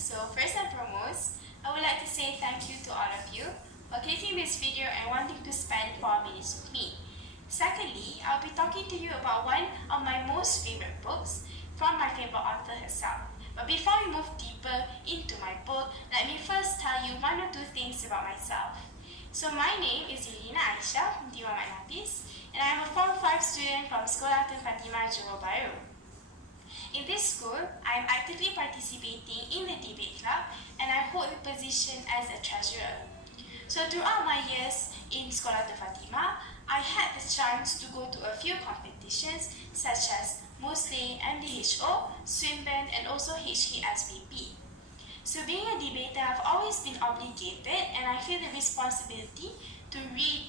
So first and foremost, I would like to say thank you to all of you for clicking this video and wanting to spend 4 minutes with me. Secondly, I'll be talking to you about one of my most favorite books from my favorite author herself. But before we move deeper into my book, let me first tell you one or two things about myself. So my name is Irdina Nilam Bahasa, and I am a Form 5 student from SEKOLAH Fatimah, Johor Bahru. In this school, I am actively participating in the debate club and I hold the position as a treasurer. So throughout my years in SEKOLAH Fatimah, I had the chance to go to a few competitions such as Muslim, MDHO, Swimban, and also HKSBP. So being a debater, I've always been obligated and I feel the responsibility to read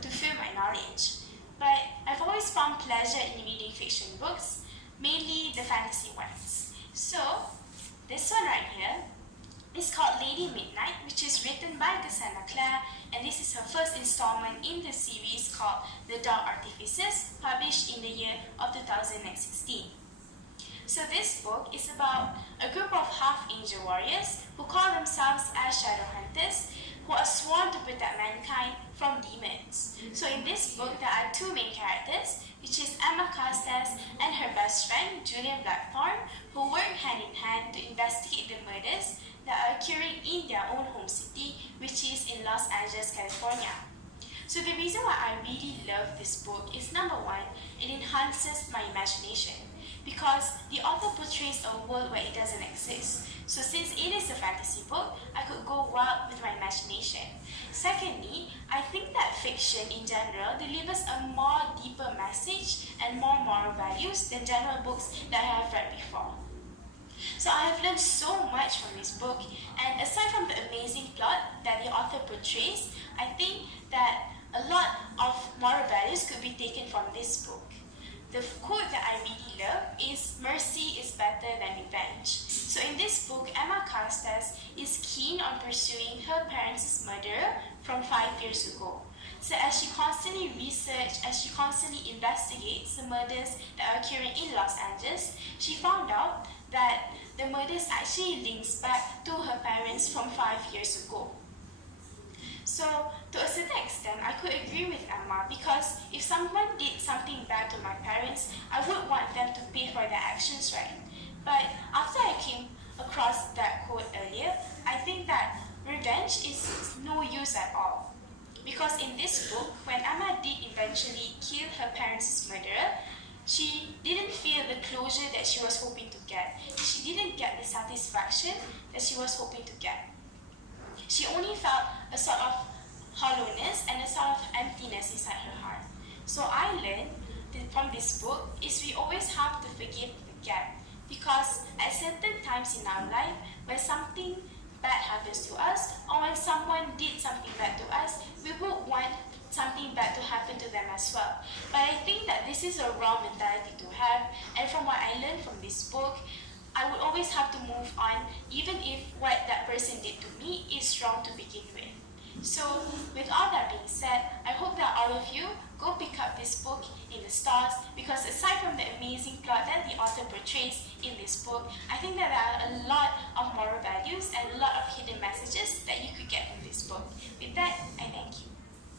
to fill my knowledge. But I've always found pleasure in reading fiction books, mainly the fantasy ones. So this one right here is called Lady Midnight, which is written by Cassandra Clare, and this is her first installment in the series called The Dark Artifices, published in the year of 2016. So this book is about a group of half-angel warriors who call themselves as shadow hunters, who are sworn to protect mankind from demons. So in this book, there are two main characters, which is Emma Castas and her best friend, Julian Blackthorne, who work hand in hand to investigate the murders that are occurring in their own home city, which is in Los Angeles, California. So the reason why I really love this book is, number one, it enhances my imagination, because the author portrays a world where it doesn't exist. So since it is a fantasy book, I could go wild with my imagination. Secondly, I think that fiction in general delivers a more deeper message and more moral values than general books that I have read before. So I have learned so much from this book, and aside from the amazing plot that the author portrays, I think that a lot of moral values could be taken from this book. The quote that I really love is, "Mercy is better than revenge." So in this book, Emma Castas is keen on pursuing her parents' murderer from 5 years ago. So as she constantly researches, as she constantly investigates the murders that are occurring in Los Angeles, she found out that the murders actually links back to her parents from 5 years ago. So, to a certain extent, I could agree with Emma, because if someone did something bad to my parents, I would want them to pay for their actions, right? But after I came across that quote earlier, I think that revenge is no use at all. Because in this book, when Emma did eventually kill her parents' murderer, she didn't feel the closure that she was hoping to get. She didn't get the satisfaction that she was hoping to get. She only felt a sort of hollowness and a sort of emptiness inside her heart. So I learned from this book is we always have to forgive and forget, because at certain times in our life, when something bad happens to us, or when someone did something bad to us, we would want something bad to happen to them as well. But I think that this is a wrong mentality to have, and from what I learned from this book, I would always have to move on, even if what that person did to me is wrong to begin with. So, with all that being said, I hope that all of you go pick up this book in the stores, because aside from the amazing plot that the author portrays in this book, I think that there are a lot of moral values and a lot of hidden messages that you could get from this book. With that, I thank you.